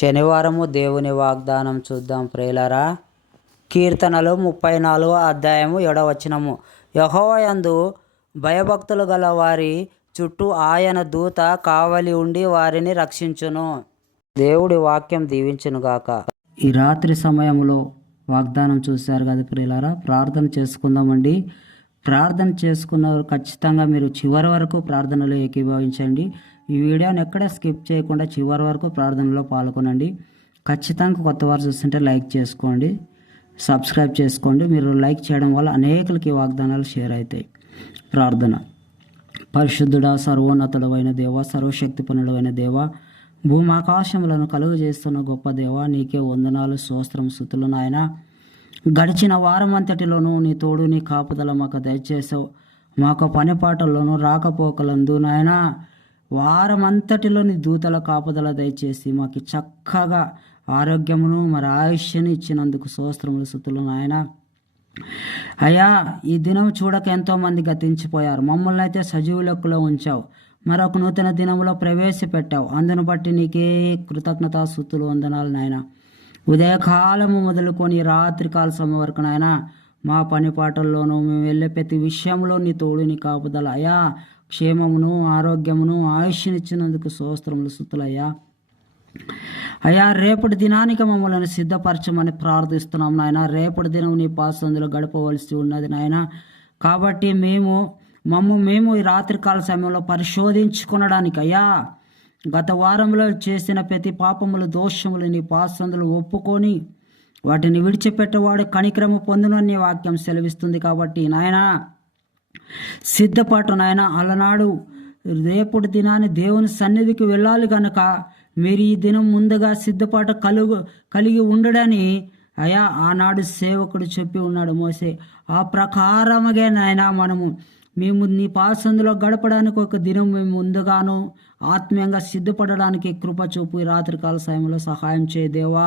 శనివారము దేవుని వాగ్దానం చూద్దాం ప్రేలరా కీర్తనలు ముప్పై నాలుగో అధ్యాయము ఎడవచనము యహోవయందు భయభక్తులు గల వారి చుట్టూ ఆయన దూత కావలి ఉండి వారిని రక్షించును. దేవుడి వాక్యం దీవించునుగాక ఈ రాత్రి సమయంలో వాగ్దానం చూశారు కదా ప్రియులారా. ప్రార్థన చేసుకుందామండి. ప్రార్థన చేసుకున్నవారు ఖచ్చితంగా మీరు చివరి వరకు ప్రార్థనలో ఏకీభవించండి. ఈ వీడియోని ఎక్కడ స్కిప్ చేయకుండా చివరి వరకు ప్రార్థనలో పాల్గొనండి. ఖచ్చితంగా కొత్త వారు చూస్తుంటే లైక్ చేసుకోండి సబ్స్క్రైబ్ చేసుకోండి. మీరు లైక్ చేయడం వల్ల అనేకులకి వాగ్దానాలు షేర్ అవుతాయి. ప్రార్థన. పరిశుద్ధుడ సర్వోన్నతుడమైన దేవ సర్వశక్తి పనుడమైన దేవ భూమాకాశములను కలుగు చేస్తున్న గొప్ప దేవ నీకే వందనాలు సోస్త్రం స్థుతులు నాయన. గడిచిన వారం అంతటిలోనూ నీ తోడు నీ కాపుదల మాకు దయచేసావు మాకు పనిపాటల్లోనూ రాకపోకలందు నాయన. వారం దూతల కాపుదల దయచేసి మాకు చక్కగా ఆరోగ్యమును మరి ఆయుష్యని ఇచ్చినందుకు సోస్త్రములు సుతులు నాయన. అయ్యా ఈ దినం చూడక ఎంతోమంది గతించిపోయారు. మమ్మల్ని అయితే సజీవ లెక్కలో ఉంచావు. మరొక నూతన దినంలో ప్రవేశపెట్టావు. అందును బట్టి నీకే కృతజ్ఞతా సుతులు వందనాలు నాయన. ఉదయకాలము మొదలుకొని రాత్రికాల సమయం వరకు నాయన మా పని పాటల్లోనూ మేము వెళ్ళే ప్రతి విషయంలో నీ తోడు నీ కాపుదల. అయ్యా క్షేమమును ఆరోగ్యమును ఆయుష్నిచ్చినందుకు సోస్త్రములు సుతులయ్యా. అయ్యా రేపటి దినానికి మమ్మల్ని సిద్ధపరచమని ప్రార్థిస్తున్నాం నాయన. రేపటి దినం నీ పాసందులో గడపవలసి ఉన్నది నాయన. కాబట్టి మేము మమ్మ మేము ఈ రాత్రికాల సమయంలో పరిశోధించుకొనడానికి అయ్యా గత వారంలో చేసిన ప్రతి పాపములు దోషములు నీ పాసందులు ఒప్పుకొని వాటిని విడిచిపెట్టేవాడు కణిక్రమ పొందునని వాక్యం సెలవిస్తుంది కాబట్టి నాయనా. సిద్ధపాటు నాయన అలనాడు రేపటి దినాన్ని దేవుని సన్నిధికి వెళ్ళాలి కనుక మీరు ఈ దినం ముందుగా సిద్ధపాటు కలుగు కలిగి ఉండడని అయా ఆనాడు సేవకుడు చెప్పి ఉన్నాడు మోసే. ఆ ప్రకారముగా నాయన మనము మేము నీ పాసందులో గడపడానికి ఒక దినం మేము ముందుగాను ఆత్మీయంగా సిద్ధపడడానికి కృప చూపు రాత్రికాల సమయంలో సహాయం చేయదేవా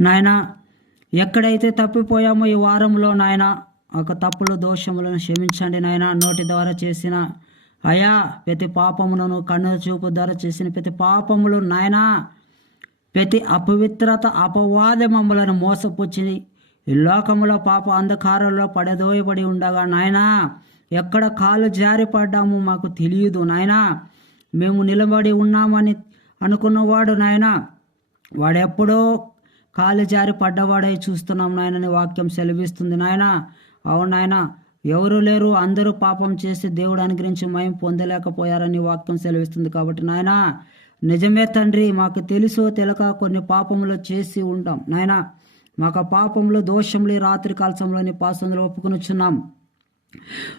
నాయన ఎక్కడైతే తప్పిపోయామో ఈ వారంలో నాయన ఒక తప్పులు దోషములను క్షమించండి నాయన. నోటి ద్వారా చేసిన అయా ప్రతి పాపములను కన్ను చూపు ద్వారా చేసిన ప్రతి పాపములు నాయనా. ప్రతి అపవిత్రత అపవాద మమ్మలను మోసపుచ్చి ఈ లోకములో పాప అంధకారంలో పడదోయబడి ఉండగా నాయనా ఎక్కడ కాలు జారి పడ్డాము మాకు తెలియదు నాయనా. మేము నిలబడి ఉన్నామని అనుకున్నవాడు నాయనా. వాడెప్పుడో కాలు జారి పడ్డవాడై చూస్తున్నాం నాయనని వాక్యం సెలవిస్తుంది నాయన. అవును నాయన ఎవరు లేరు అందరూ పాపం చేసి దేవుడు అనుగ్రహించి మయం పొందలేకపోయారని వాక్యం సెలవిస్తుంది కాబట్టి నాయన నిజమే తండ్రి మాకు తెలుసో తెలక కొన్ని పాపములు చేసి ఉంటాం నాయన మాకు పాపంలో పాపములు దోషములు రాత్రి కాలసంలోని పాసంలో ఒప్పుకొనుచున్నాం.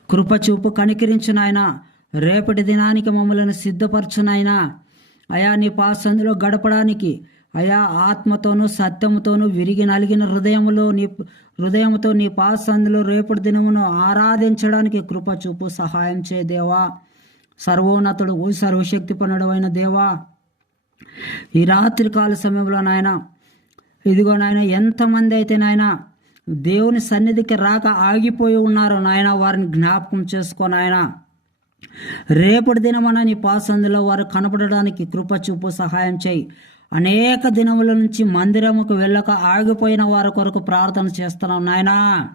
కృప చూపు కనికరించు నాయన రేపటి దినానికి మమ్మల్ని సిద్ధపరచు నాయన. అయా నీ పాసందులో గడపడానికి అయా ఆత్మతోనూ సత్యముతోనూ విరిగి నలిగిన హృదయములో నీ హృదయముతో నీ పాసందులో రేపటి దినమును ఆరాధించడానికి కృప చూపు సహాయం చే దేవా. సర్వోన్నతుడు ఓ సర్వశక్తి అయిన దేవా. ఈ రాత్రి కాల సమయంలో నాయన ఇదిగో నాయన ఎంతమంది అయితే నాయన దేవుని సన్నిధికి రాక ఆగిపోయి ఉన్నారో నాయన వారిని జ్ఞాపకం చేసుకో నాయన. రేపటి దినమన నీ పాసందులో వారు కనపడడానికి కృప చూపు సహాయం చేయి. అనేక దినముల నుంచి మందిరముకు వెళ్ళక ఆగిపోయిన వారి కొరకు ప్రార్థన చేస్తున్నాం నాయనా.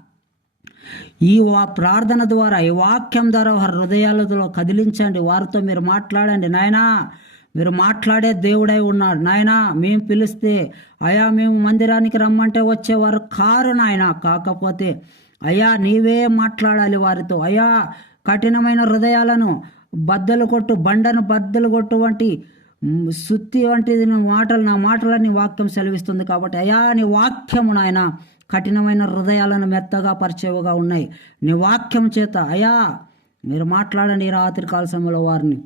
ఈ వా ప్రార్థన ద్వారా ఈ వాక్యం ద్వారా వారి హృదయాలలో కదిలించండి. వారితో మీరు మాట్లాడండి నాయనా. మీరు మాట్లాడే దేవుడై ఉన్నాడు నాయనా. మేము పిలిస్తే అయా మేము మందిరానికి రమ్మంటే వచ్చేవారు కారు నాయన. కాకపోతే అయ్యా నీవే మాట్లాడాలి వారితో. అయా కఠినమైన హృదయాలను బద్దలు కొట్టు బండను బద్దలు కొట్టు వంటి శుద్ధి సుత్తి వంటిది నా మాటలు నా మాటలని వాక్యం సెలవిస్తుంది కాబట్టి అయా నీ వాక్యము నాయన కఠినమైన హృదయాలను మెత్తగా పరిచేవుగా ఉన్నాయి. నీ వాక్యం చేత అయా మీరు మాట్లాడండి రాత్రి కాల సమయంలో వారిని.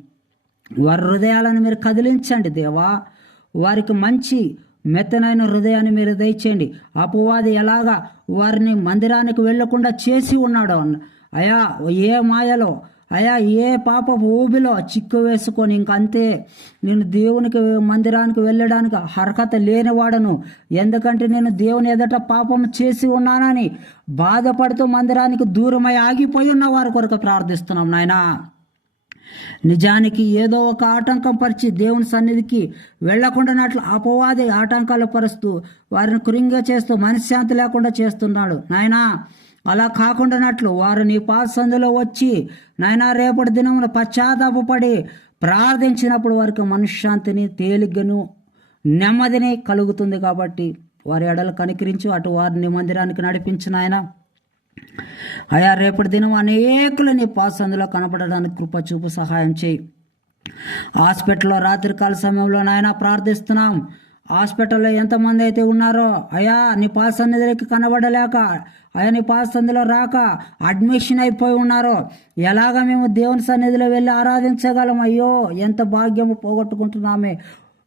వారి హృదయాలను మీరు కదిలించండి దేవా. వారికి మంచి మెత్తనైన హృదయాన్ని మీరు దయచేయండి. అపవాది ఎలాగా వారిని మందిరానికి వెళ్ళకుండా చేసి ఉన్నాడు అన్న- అయా ఏ మాయలో అయా ఏ పాప ఊబిలో చిక్కు వేసుకొని ఇంకంతే. నేను దేవునికి మందిరానికి వెళ్ళడానికి అర్హత లేనివాడను. ఎందుకంటే నేను దేవుని ఎదుట పాపం చేసి ఉన్నానని బాధపడుతూ మందిరానికి దూరమై ఆగిపోయి ఉన్న వారి కొరకు ప్రార్థిస్తున్నాం నాయనా. నిజానికి ఏదో ఒక ఆటంకం పరిచి దేవుని సన్నిధికి వెళ్ళకుండానట్లు అపవాది ఆటంకాలు పరుస్తూ వారిని కురింగ చేస్తూ మనశ్శాంతి లేకుండా చేస్తున్నాడు. నాయనా అలా కాకుండానట్లు వారు నీ పాసందులో వచ్చి నాయనా రేపటి దినమున పశ్చాత్తాపడి ప్రార్థించినప్పుడు వారికి మనశ్శాంతిని తేలిగ్గను నెమ్మదిని కలుగుతుంది కాబట్టి వారి ఎడలు కనికరించు అటు వారిని మందిరానికి నడిపించిన ఆయన అయా రేపటి దినం అనేకులు నీ పాసందులో కనపడడానికి కృప చూపు సహాయం చేయి. హాస్పిటల్లో రాత్రికాల సమయంలో నాయన ప్రార్థిస్తున్నాం. హాస్పిటల్లో ఎంతమంది అయితే ఉన్నారో అయా నీ పాస్ సన్నిధికి కనబడలేక అయా నీ పాస్ సన్నిధిలో రాక అడ్మిషన్ అయిపోయి ఉన్నారో. ఎలాగ మేము దేవుని సన్నిధిలో వెళ్ళి ఆరాధించగలం? అయ్యో ఎంత భాగ్యము పోగొట్టుకుంటున్నామే.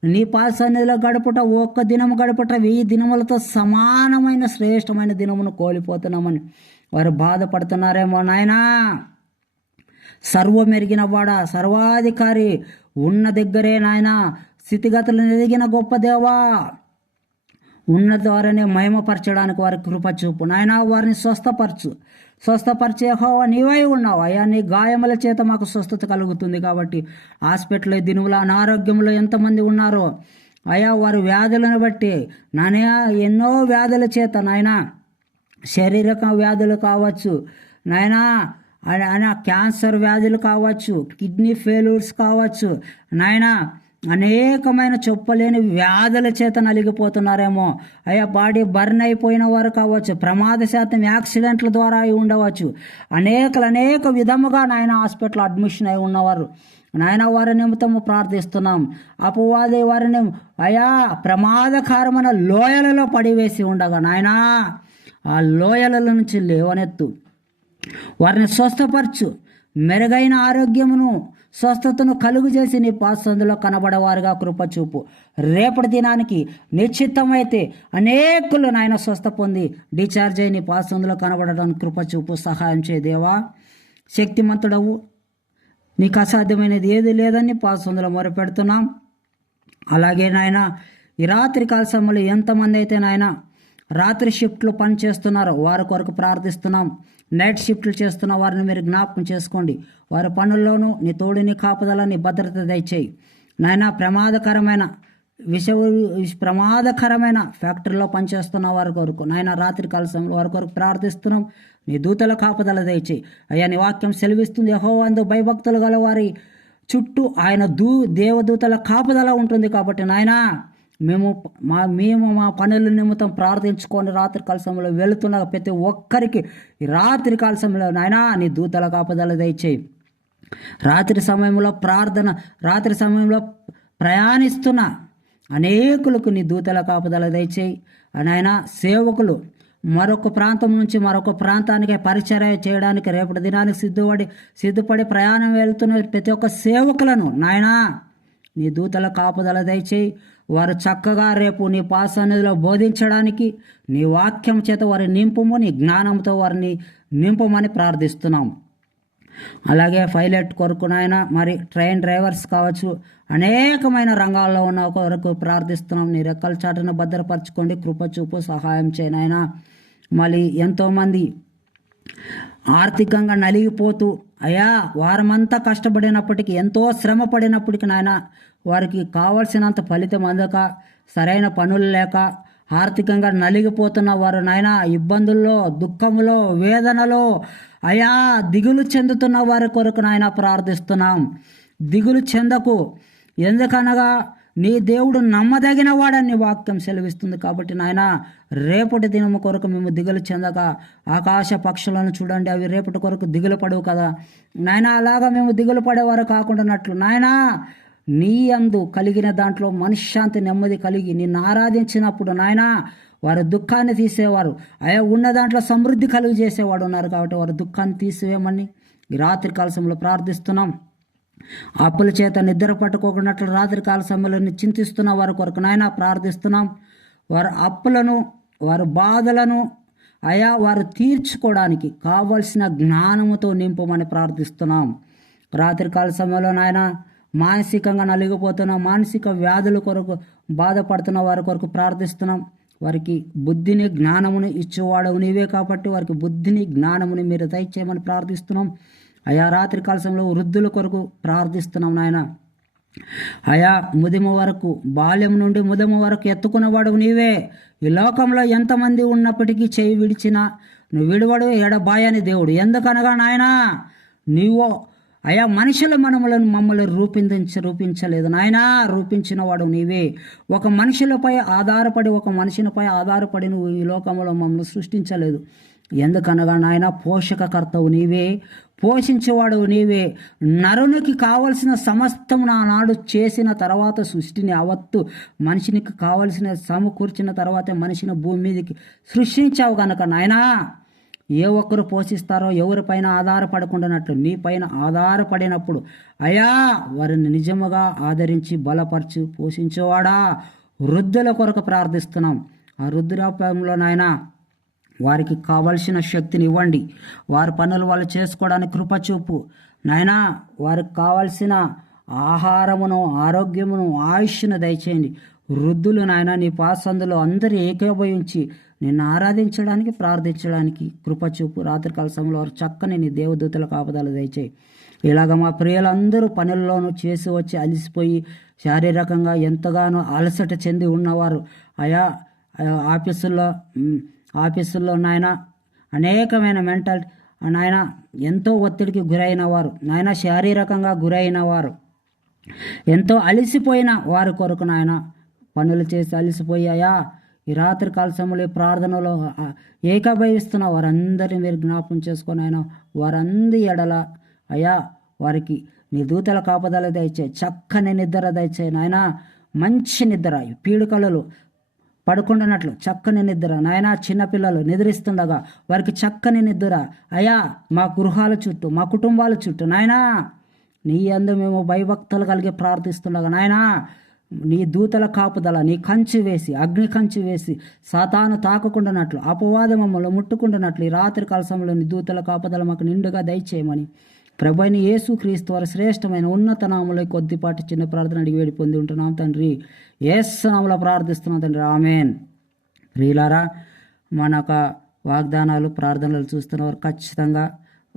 నీ పాస్ సన్నిధిలో గడుపుట ఒక్క దినము గడుపుట వెయ్యి దినములతో సమానమైన శ్రేష్టమైన దినమును కోల్పోతున్నామని. వారు బాధపడుతున్నారేమో నాయనా. సర్వమెరిగిన వాడ సర్వాధికారి ఉన్న దగ్గరే నాయనా. స్థితిగతులను ఎదిగిన గొప్ప దేవా. ఉన్న ద్వారానే మహిమపరచడానికి వారి కృప చూపు నాయన వారిని స్వస్థపరచు. స్వస్థపరిచే హోవా నీవై ఉన్నావు. అయ్యా నీ గాయముల చేత మాకు స్వస్థత కలుగుతుంది కాబట్టి హాస్పిటల్లో దినువుల అనారోగ్యంలో ఎంతమంది ఉన్నారో అయ్యా వారి వ్యాధులను బట్టి నానయా ఎన్నో వ్యాధుల చేత నాయనా శారీరక వ్యాధులు కావచ్చు నాయనా ఆయన ఆయన క్యాన్సర్ వ్యాధులు కావచ్చు కిడ్నీ ఫెయిల్యూర్స్ కావచ్చు నాయనా అనేకమైన చెప్పలేని వ్యాధుల చేత నలిగిపోతున్నారేమో. అయ్యా బాడీ బర్న్ అయిపోయిన వారు కావచ్చు ప్రమాద శాతం యాక్సిడెంట్ల ద్వారా అయి ఉండవచ్చు. అనేకలు అనేక విధముగా నాయన హాస్పిటల్ అడ్మిషన్ అయి ఉన్నవారు. నాయన వారి నిమిత్తము ప్రార్థిస్తున్నాం. అపవాది వారిని అయా ప్రమాదకరమైన లోయలలో పడివేసి ఉండగా నాయనా ఆ లోయల నుంచి లేవనెత్తు. వారిని స్వస్థపరచు. మెరుగైన ఆరోగ్యమును స్వస్థతను కలుగు చేసి నీ పాసందులో కనబడవారుగా కృప చూపు రేపటి దినానికి నిశ్చితమైతే అనేకులు నాయన స్వస్థ పొంది డిశ్చార్జ్ అయి నీ పాసందులో కనబడడానికి కృప చూపు సహాయం చేయదేవా శక్తిమంతుడవు. నీకు అసాధ్యమైనది ఏది లేదని పాసందులో మొరపెడుతున్నాం. అలాగే నాయన ఈ రాత్రి కాల సమయంలో ఎంతమంది అయితే నాయన రాత్రి షిఫ్ట్లు పనిచేస్తున్నారు వారి కొరకు ప్రార్థిస్తున్నాం. నైట్ షిఫ్ట్లు చేస్తున్న వారిని మీరు జ్ఞాపకం చేసుకోండి. వారి పనుల్లోనూ నీ తోడుని కాపుదలని నీ భద్రత దయచేయి. నాయన ప్రమాదకరమైన విష ప్రమాదకరమైన ఫ్యాక్టరీలో పనిచేస్తున్న వారి కొరకు నాయన రాత్రి కాల సమయంలో వారి కొరకు ప్రార్థిస్తున్నాం. నీ దూతల కాపుదల దయచేయి. అయ్యా నీ వాక్యం సెలవిస్తుంది. యహో అందు భయభక్తులు గల వారి చుట్టూ ఆయన దూ దేవదూతల కాపుదల ఉంటుంది కాబట్టి నాయనా మేము మా మేము మా పనుల నిమిత్తం ప్రార్థించుకొని రాత్రి కాల సమయంలో వెళుతున్న ప్రతి ఒక్కరికి రాత్రి కాల సమయంలో నాయనా నీ దూతల కాపుదల దయచేయి. రాత్రి సమయంలో ప్రార్థన రాత్రి సమయంలో ప్రయాణిస్తున్న అనేకులకు నీ దూతల కాపుదల దయచేయి. నాయన సేవకులు మరొక ప్రాంతం నుంచి మరొక ప్రాంతానికి పరిచర్య చేయడానికి రేపటి దినానికి సిద్ధపడి సిద్ధపడి ప్రయాణం వెళ్తున్న ప్రతి ఒక్క సేవకులను నాయనా నీ దూతల కాపుదల దయచేయి. వారు చక్కగా రేపు నీ పాసన్నిధిలో బోధించడానికి నీ వాక్యం చేత వారి నింపుము నీ జ్ఞానంతో వారిని నింపమని ప్రార్థిస్తున్నాం. అలాగే పైలట్ కొరకు నాయన మరి ట్రైన్ డ్రైవర్స్ కావచ్చు అనేకమైన రంగాల్లో ఉన్న కొరకు ప్రార్థిస్తున్నాం. నీ రెక్కల చాటును భద్రపరచుకోండి కృప చూపు సహాయం చేయనైనా మళ్ళీ ఎంతోమంది ఆర్థికంగా నలిగిపోతూ అయా వారమంతా కష్టపడినప్పటికీ ఎంతో శ్రమ పడినప్పటికీ నాయన వారికి కావలసినంత ఫలితం అందక సరైన పనులు లేక ఆర్థికంగా నలిగిపోతున్న వారు నాయన ఇబ్బందుల్లో దుఃఖంలో వేదనలో అయా దిగులు చెందుతున్న వారి కొరకు నాయన ప్రార్థిస్తున్నాం. దిగులు చెందకు. ఎందుకనగా నీ దేవుడు నమ్మదగిన వాడని వాక్యం సెలవిస్తుంది కాబట్టి నాయన రేపటి దినము కొరకు మేము దిగులు చెందక ఆకాశ పక్షులను చూడండి. అవి రేపటి కొరకు దిగులు పడవు కదా. నాయన అలాగా మేము దిగులు పడేవారు కాకుండానట్లు. నాయనా నీ అందు కలిగిన దాంట్లో మనశ్శాంతి నెమ్మది కలిగి నిన్ను ఆరాధించినప్పుడు నాయనా వారి దుఃఖాన్ని తీసేవారు. అయా ఉన్న దాంట్లో సమృద్ధి కలుగు చేసేవాడు ఉన్నారు కాబట్టి వారి దుఃఖాన్ని తీసివేయమని ఈ రాత్రి కాలశంలో ప్రార్థిస్తున్నాం. అప్పుల చేత నిద్ర పట్టుకోకున్నట్లు రాత్రికాల సమయంలో చింతిస్తున్న వారి కొరకు నాయన ప్రార్థిస్తున్నాం. వారి అప్పులను వారి బాధలను అయా వారు తీర్చుకోవడానికి కావలసిన జ్ఞానముతో నింపమని ప్రార్థిస్తున్నాం. రాత్రికాల సమయంలో నాయన మానసికంగా నలిగిపోతున్న మానసిక వ్యాధుల కొరకు బాధపడుతున్న వారి కొరకు ప్రార్థిస్తున్నాం. వారికి బుద్ధిని జ్ఞానమును ఇచ్చేవాడు నీవే కాబట్టి వారికి బుద్ధిని జ్ఞానముని మీరు దయచేయమని ప్రార్థిస్తున్నాం. అయా రాత్రి కాలశంలో వృద్ధుల కొరకు ప్రార్థిస్తున్నాం నాయన. అయా ముదిమ వరకు బాల్యం నుండి ముదిమ వరకు ఎత్తుకున్నవాడు నీవే. ఈ లోకంలో ఎంతమంది ఉన్నప్పటికీ చేయి విడిచినా నువ్వు విడవడు ఎడబాయని దేవుడు. ఎందుకనగా నాయనా నీవో అయా మనుషుల మనములను మమ్మల్ని రూపించ రూపించలేదు నాయనా. రూపించిన వాడు నీవే. ఒక మనుషులపై ఆధారపడి ఒక మనిషినిపై ఆధారపడి నువ్వు ఈ లోకంలో మమ్మల్ని సృష్టించలేదు. ఎందుకనగా నాయన పోషకకర్తవు నీవే. పోషించేవాడు నీవే. నరునికి కావలసిన సమస్తం నానాడు చేసిన తర్వాత సృష్టిని అవత్తు. మనిషినికి కావలసిన సమకూర్చిన తర్వాత మనిషిని భూమి మీదకి సృష్టించావు కనుక నాయనా. ఏ ఒక్కరు పోషిస్తారో ఎవరిపైన ఆధారపడకుండానట్లు నీ పైన ఆధారపడినప్పుడు అయా వారిని నిజముగా ఆదరించి బలపరచు పోషించేవాడా. వృద్ధుల కొరకు ప్రార్థిస్తున్నాం. ఆ వృద్ధురాపంలో నాయనా వారికి కావలసిన శక్తిని ఇవ్వండి. వారి పనులు వాళ్ళు చేసుకోవడానికి కృపచూపు నాయనా వారికి కావలసిన ఆహారమును ఆరోగ్యమును ఆయుష్ను దయచేయండి. వృద్ధులు నాయన నీ పాసందులో అందరూ ఏకీభవించి నిన్ను ఆరాధించడానికి ప్రార్థించడానికి కృపచూపు రాత్రికాల సమయంలో వారు చక్కని నీ దేవదూతల కాపుదలు దయచేయి. ఇలాగ మా ప్రియులందరూ పనుల్లోనూ చేసి వచ్చి అలసిపోయి శారీరకంగా ఎంతగానో అలసట చెంది ఉన్నవారు. ఆయా ఆఫీసుల్లో ఆఫీసుల్లో నాయన అనేకమైన మెంటల్ నాయన ఎంతో ఒత్తిడికి గురైన వారు. నాయన శారీరకంగా గురైన వారు. ఎంతో అలసిపోయిన వారి కొరకు నాయన పనులు చేసి అలసిపోయాయా? ఈ రాత్రి కాలశములు ఈ ప్రార్థనలో ఏకభవిస్తున్న వారందరినీ మీరు జ్ఞాపకం చేసుకొని ఆయన వారంది ఎడల అయా వారికి నీ దూతల కాపదల దయచే చక్కని నిద్ర దయచే నాయన. మంచి నిద్ర ఈ పడుకుంటున్నట్లు చక్కని నిద్ర. నాయన చిన్నపిల్లలు నిద్రిస్తుండగా వారికి చక్కని నిద్ర. అయా మా గృహాల చుట్టూ మా కుటుంబాల చుట్టూ నాయనా నీ అందు మేము భయభక్తులు కలిగి ప్రార్థిస్తుండగా నాయనా నీ దూతల కాపుదల నీ కంచి వేసి అగ్ని కంచి వేసి సాతాను తాకకుండానట్లు అపవాద మమ్మల్ని ముట్టుకుంటున్నట్లు ఈ రాత్రి కాల సమయంలో నీ దూతల కాపుదల మాకు నిండుగా దయచేయమని ప్రభుని యేసు క్రీస్తు వారి శ్రేష్టమైన ఉన్నత నామలో కొద్దిపాటి చిన్న ప్రార్థన అడిగి వేడి పొంది ఉంటున్నాం తండ్రి. ఏసు నామలో ప్రార్థిస్తున్నాం తండ్రి. ఆమెన్. ప్రియులారా మన యొక్క వాగ్దానాలు ప్రార్థనలు చూస్తున్న వారు ఖచ్చితంగా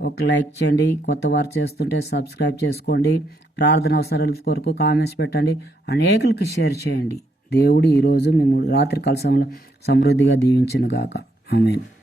ఒక లైక్ చేయండి కొత్త వారు చేస్తుంటే సబ్స్క్రైబ్ చేసుకోండి ప్రార్థన అవసరాల కొరకు కామెంట్స్ పెట్టండి అనేకులకి షేర్ చేయండి. దేవుడు ఈరోజు మేము రాత్రి కాల సమయంలో సమృద్ధిగా దీవించును గాక ఆమెను.